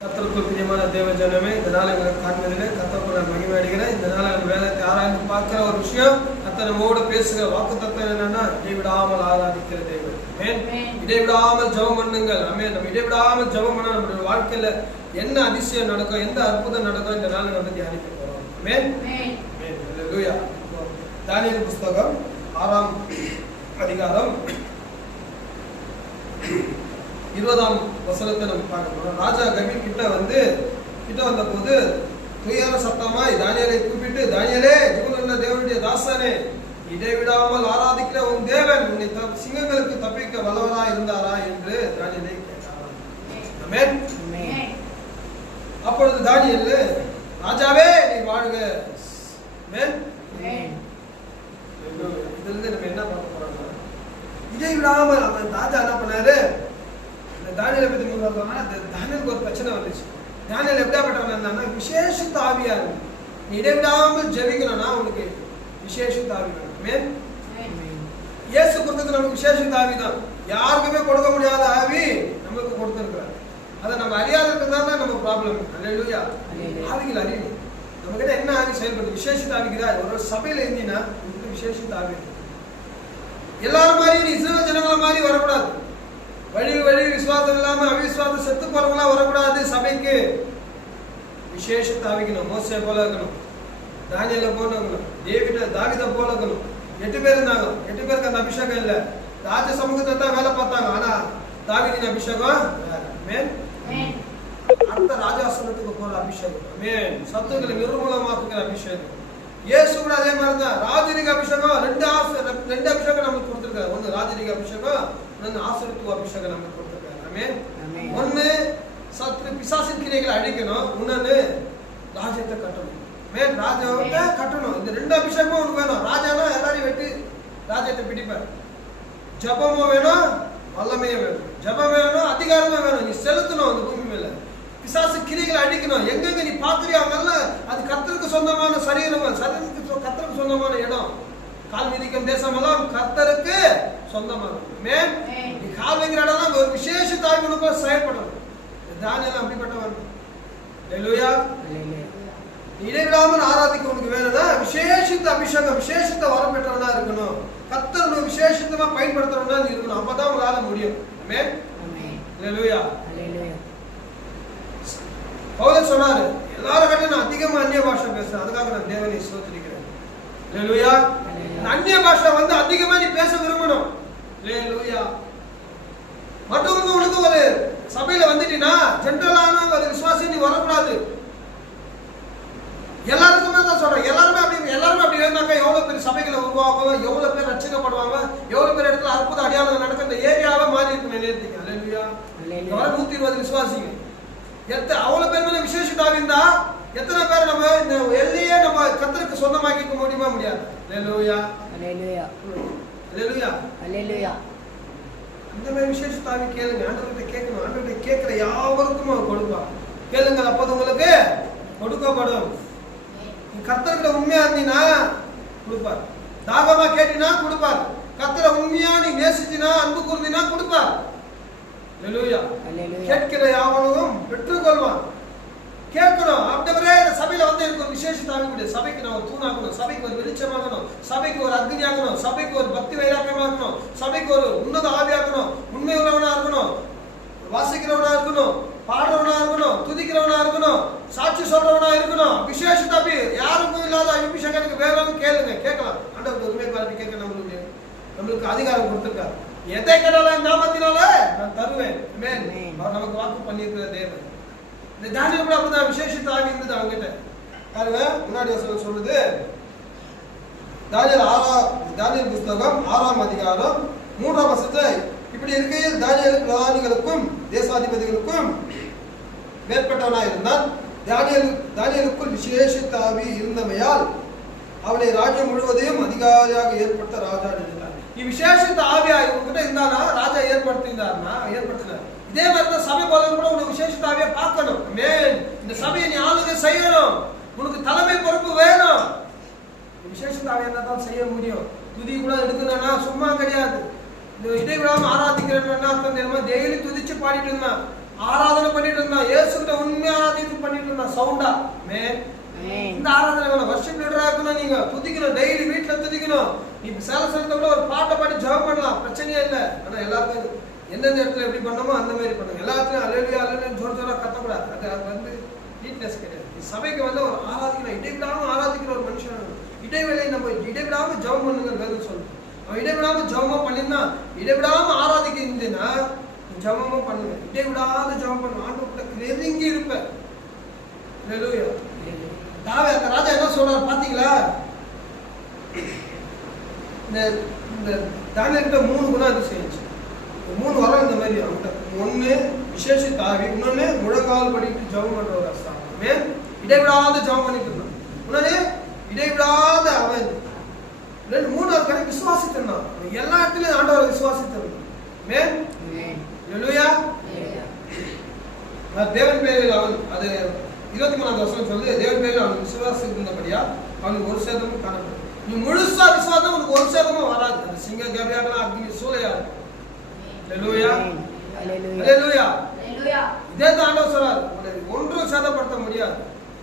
கர்த்தருக்குள் பிரியமான தேவ ஜனமே, இந்த நாள் எங்களுக்கு காண்பதிலே கர்த்தருக்குள்ள மகிமை அடைகிறேன். இந்த நாள் எங்கள் வேதத்தை ஆராய்ந்து பார்க்கிற ஒரு விஷயம், கர்த்தர் நம்மோடு பேசுகிற வாக்குத்தத்தம் என்னன்னா, இடைவிடாமல் ஆராதிக்கிற தேவன். இடைவிடாமல் ஜெபம் பண்ணுங்கள். ஆமென். நம்ம இடைவிடாமல் ஜெபம் பண்ணா நம்முடைய வாழ்க்கையில என்ன அதிசயம் நடக்கும், எந்த அற்புதம் நடக்கும், இந்த நாள் நம்ம தியானிக்க போறோம். ஆமென். ஹல்லேலூயா. தானியேல் புத்தகம் 6ஆம் அதிகாரம் 20ஆம் வசனத்தை நம்ம பார்க்கணும். ராஜா கபீர் கிட்ட வந்த போது துயர சத்தமாய் தானியேலை கூப்பிட்டு, தானியேலே, ஜீவனுள்ள தேவனுடைய தாசனே, இடைவிடாமல் ஆராதிக்கிற உன் தேவன் உன்னை சிங்கங்களுக்கு தப்பிக்க வல்லவரா இருந்தாரா என்று தானியேலை கேட்டார். ஆமென். அப்பொழுது தானியேல், ராஜாவே நீ வாழ்க. ஆமென். இதுல இருந்து நம்ம என்ன பார்க்க போறோம்னா, இடைவிடாமல் அவன் ராஜா என்ன பண்ணாரு, தானியேலை பத்தி சொல்றாங்கன்னா, தானியேலுக்கு ஒரு பிரச்சனை வந்துச்சு. தானியேல் எப்படியாப்பட்டவன் இருந்தான்னா, விசேஷித்த ஆவியா இருக்கு. நீ இடைவிடாமல் ஜெபிக்கணும்னா உனக்கு விசேஷித்த ஆவி வேணும். இயேசு கொடுத்தது நமக்கு விசேஷித்த ஆவி தான். யாருக்குமே கொடுக்க முடியாத ஆவி நமக்கு கொடுத்திருக்கிறார். அதை நம்ம அறியாத இருக்கிறதால நம்ம ப்ராப்ளம். அல்லேலூயா. ஆவிகள் அறியணும். நம்ம கிட்ட என்ன ஆவி செயல்படுது, விசேஷித்த ஆவிக்குதா. ஒரு சபையில இருந்தீங்கன்னா உங்களுக்கு விசேஷித்த ஆவி இருக்கு. எல்லாரும் மாதிரி இஸ்ரவேல் ஜனங்களை மாதிரி வரக்கூடாது. வழி விசுவாசம் இல்லாம அவிசுவாசம் செத்து போறவங்களா வரக்கூடாது. சபைக்கு விசேஷ தாவிக்கணும். மோசே போல இருக்கணும், தானியேலை போல இருக்கணும், தாவீதை போல இருக்கணும். 8 பேர் இருந்தாங்க. 8 பேருக்கு அந்த அபிஷேகம் இல்லை. ராஜ சமூகத்தை தான் வேலை பார்த்தாங்க. ஆனா தாவீதின் அபிஷேகம் அடுத்த ராஜாசனத்துக்கு போற அபிஷேகம், சத்துக்களை நிர்மூலமாக்குகிற அபிஷேகம். இயேசு கூட அதே மாதிரி தான். ராஜரீக அபிஷேகம் ரெண்டு அபிஷேகம் நமக்கு கொடுத்திருக்காரு. ஒன்னு ராஜரீக அபிஷேகம், இன்னொன்னு ஆசீர்வாத அபிஷேகம் நமக்கு கொடுத்திருக்காரு. ஆமென். ஒன்னு சத்துரு பிசாசின் கிரியைகளை அழிக்கணும், இன்னொன்னு ராஜ்யத்தை கட்டணும். ஆமென். ராஜ்யத்தை கட்டணும். இந்த ரெண்டு அபிஷேகமும் உனக்கு வேணும். ராஜானா எல்லாரையும் வெட்டி ராஜ்யத்தை பிடிப்பார். ஜபமும் வேணும், வல்லமையும் வேணும். ஜபம் வேணும், அதிகாரமும் வேணும். நீ செலுத்தணும் அந்த பூமி மேல. பிசாசு கிரிகளை அடிக்கணும். எங்கெங்க நீ பாக்குறியோ அங்கெல்லாம் அது கர்த்தருக்கு சொந்தமான சரீரம், கர்த்தருக்கு சொந்தமான இடம். கால் மிதிக்கும் தேசமெல்லாம் கர்த்தருக்கு சொந்தமானது. நீ கால் வைக்கிற இடம் ஒரு விசேஷ தாய்மனுக்கு செயல்படணும். தானியேல் அப்படிப்பட்டவன். ஹல்லேலூயா. இடைவிடாமல் ஆராதிக்க உனக்கு வேணும்னா விசேஷித்த அபிஷேகம், விசேஷித்த வரம் பெற்றவனா இருக்கணும். கர்த்தர் விசேஷித்தமா பயன்படுத்துறவனா நீ இருக்கணும். அப்பதான் உங்களால முடியும். ஆமென். ஹல்லேலூயா. பவுல் சொன்னாரு, எல்லாரும் கிட்ட நான் அதிகமா அந்நிய பாஷை பேசுறேன், அதுக்காக நான் தேவனை ஸ்தோத்திரிக்கிறேன். ஹல்லேலூயா. அந்நிய பாஷை அதிகமா நீ பேச விரும்பணும். ஹல்லேலூயா. மற்றவங்க உனக்கு ஒரு சபையில வந்துட்டீங்கன்னா ஜெனரலான ஒரு விசுவாசி நீ வரக்கூடாது. எல்லாருக்குமே தான் சொல்றேன். எல்லாருமே அப்படி இருந்தாக்க எவ்வளவு பேர் சபைகளை உருவாகும், எவ்வளவு பேர் ரட்சிக்கப்படுவாங்க, எவ்வளவு பேர் இடத்துல அற்புத அடையாளங்கள் நடக்க இந்த ஏரியாவே மாறி இருக்கு. நினைத்தீங்க. ஹல்லேலூயா. 120 விசுவாசிங்க. அவ்வளவு பேர் மேல விசேஷ தாவி இருந்தா எத்தனை பேர் நம்ம இந்த எல்லையே நம்ம கர்த்தருக்கு சொந்தமாக்கிக்க முடியுமா? முடியாது. ஹல்லேலூயா. ஹல்லேலூயா. ஹல்லேலூயா. ஹல்லேலூயா. அந்த மாதிரி விசேஷ தாவி கேளுங்க. ஆண்டவர்கிட்ட கேட்கணும். ஆண்டவர்கிட்ட கேட்கிற யாவருக்கும் அவர் கொடுப்பார். கேளுங்க, அப்போது உங்களுக்கு கொடுக்கப்படும். நீ கர்த்தர்கிட்ட உண்மையா இருந்தீங்கன்னா கொடுப்பார். தாகமா கேட்டினா கொடுப்பார். கர்த்தரை உண்மையா நீ நேசிச்சினா, அன்பு கூர்ந்தினா கொடுப்பார். ஹல்லேலூயா. கேட்கிற யாவனும் பெற்றுக்கொள்வான். கேட்கணும். ஆண்டவரே, இந்த சபையில எனக்கு ஒரு விசேஷ தாவிக்கூடிய சபைக்கு நான் ஒரு தூணாகணும், சபைக்கு ஒரு வெளிச்சமாகணும், சபைக்கு ஒரு அக்னியாகணும், சபைக்கு ஒரு பக்தி வைராக்கியமாகணும், சபைக்கு ஒரு உன்னத ஆவியாகணும், உண்மை உள்ளவனா இருக்கணும், வாசிக்கிறவனா இருக்கணும், பாடுறவனா இருக்கணும், துதிக்கிறவனா இருக்கணும், சாட்சி சொல்றவனா இருக்கணும். விசேஷ தாவி யாருக்கும் இல்லாத அபிஷேகம் எனக்கு வேணும்னு கேளுங்க. கேட்கலாம். ஆண்டவருக்கு உண்மை பார்த்து கேட்க நம்மளுக்கு அதிகாரம் கொடுத்திருக்காரு. எதை கேட்டாலும் நாமத்தினால நான் தருவேன். அவர் நமக்கு வாக்கு பண்ணியிருக்கிற தேவன். இந்த தானியேல் கூட அப்படிதான் விசேஷித்த ஆவி இருந்தது அவங்ககிட்ட. பாருங்க, முன்னாடி சொல்லுது, தானியேல் புத்தகம் 6ஆம் அதிகாரம் 3ஆம் வசனத்தை, இப்படி இருக்கையில் தானியேல் பிரதானிகளுக்கும் தேசாதிபதிகளுக்கும் மேற்பட்டவனாய் இருந்தான். தானியேலுக்குள் விசேஷித்த ஆவி இருந்தமையால் அவனை ராஜ்யம் முழுவதையும் அதிகாரியாக ஏற்படுத்த ராஜா நினைத்தார். விசேஷித்த ஆவியா இவங்கிட்ட இருந்தானா ராஜா ஏற்படுத்தினார். இதே மாதிரி தான் சபை போல கூட உனக்கு விசேஷித்த ஆவியா பார்க்கணும். இந்த சபையை நீ ஆளுகை செய்யணும். உனக்கு தலைமை பொறுப்பு வேணும். விசேஷித்த ஆவியா இருந்தா தான் செய்ய முடியும். துதி கூட எடுக்கணும்னா சும்மா கிடையாது. இந்த இடைவிடாம ஆராதிக்கிறேன்னா டெய்லி துதிச்சு பாடிட்டு இருந்தான், ஆராதனை பண்ணிட்டு இருந்தான். இயேசுகிட்ட உண்மை சவுண்டா இந்த ஆராதனை வேணும். வர்ஷிப் லீடரா இருக்கணும், நீங்க துதிக்கணும், டெய்லி வீட்டுல துதிக்கணும். நீ சேல கூட ஒரு பாட்டை பாடி ஜெபம் பண்ணலாம், பிரச்சனையே இல்லை. ஆனா எல்லாருக்கும் எந்தெந்த இடத்துல எப்படி பண்ணணுமோ அந்த மாதிரி பண்ணுங்க. எல்லாத்துலயும் அல்லேலூயா அல்லேலூயா ஜோர் ஜோரா கத்தக்கூடாது. அது நீட்னஸ் கிடையாது. சபைக்கு ஒரு ஆராதிக்கிற இடைவிடாம ஆராதிக்கிற ஒரு மனுஷன் இடைவேளையை நம்ம இடைவிடாம ஜெபம் பண்ணுங்க வேதம் சொல்லுங்க. அவன் இடைவிடாம ஜெபமா பண்ணிருந்தா இடைவிடாம ஆராதிக்க இருந்தேன்னா ஜெபமும் பண்ணுங்க, இடைவிடாத ஜெபம் பண்ணுங்க. ஆண்டவர்கிட்ட நெருங்கி இருப்பேன். அல்லேலூயா. அந்த ராஜா என்ன சொல்றாரு பாத்தீங்களா? இந்த தானியேலுக்கு 3 குணம் அது செஞ்சு 3 வரம் இந்த மாதிரி அவன்கிட்ட. ஒண்ணு விசேஷித்த ஆவி, இன்னொன்னு முழங்கால் படிட்டு ஜெபம் பண்ற ஒரு அஸ்தாமே, இடைவிடாத ஜெபம் பண்ணிட்டு இருந்தான். இன்னொன்னு இடைவிடாத அவன் 3 விசுவாசித்திருந்தான். எல்லா இடத்துலயும் ஆண்டவரை விசுவாசித்திருந்தான். அல்லேலூயா. தேவன் பேரில் அவன் அது 23ஆம் வசனம் சொல்லுது, தேவன் பேரில் அவன் விசுவாசித்திருந்தபடியா அவனுக்கு ஒரு சேதமும் காணப்படும். நீ முழுசா விசுவாசம் உனக்கு ஒரு சேதமும் வராது. அந்த சிங்க கேபியாக்கலாம் அக்னி சூளையா. அல்லேலூயா அல்லேலூயா. இதே தான் ஆண்டவர் சொல்றார், ஒன்றும் சேதப்படுத்த முடியாது.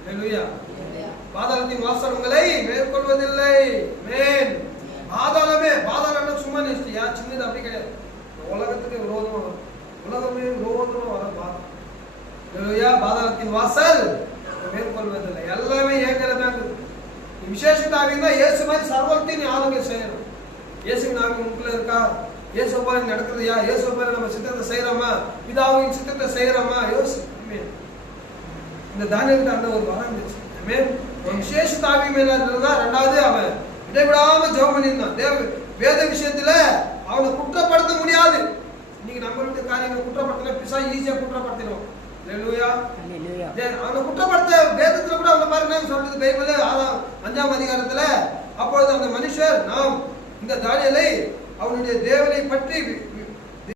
அல்லேலூயா. பாதாளத்தின் வாசல் உங்களை மேற்கொள்வதில்லை. பாதாளம் சும்மா நினைச்சியா? சின்னது அப்படி கிடையாது. உலகத்துக்கு விரோதமா வரும், உலகமே விரோதமா வர பாதாளம். பாதாளத்தின் வாசல் மேற்கொள்வதில்லை. எல்லாமே ஏற்கிறதாங்க. விசேஷித்த ஆவின்னா இயேசு மாதிரி சர்வத்தையும் நீ ஆளுங்க செய்யணும். இயேசுவின் ஆவி உங்களுக்குள்ள இருக்கா? இயேசு போல நடக்குதுயா? இயேசு போல நம்ம சித்தத்தை செய்யறோமா? பிதாவின் சித்தத்தை செய்யறோமா? யோசி. இந்த தானியேலுக்கு அந்த ஒரு வரம் இருந்துச்சு. ஒரு விசேஷித்த ஆவி மேல இருந்தா. ரெண்டாவது அவன் இடைவிடாம ஜெபம் பண்ணியிருந்தான். வேத விஷயத்துல அவனை குற்றப்படுத்த முடியாது. இன்னைக்கு நம்மளுடைய காரியங்களை குற்றப்படுத்தினா பிசாசு ஈஸியா குற்றப்படுத்திடுவோம். அல்லேலூயா. அவனை குற்றப்படுத்த வேதத்துல கூட அவனை பாருங்க சொல்றது பைபிள் 5ஆம் அதிகாரத்துல. அப்பொழுது அந்த மனுஷர் நாம் இந்த தானியேலை அவனுடைய தேவனை பற்றி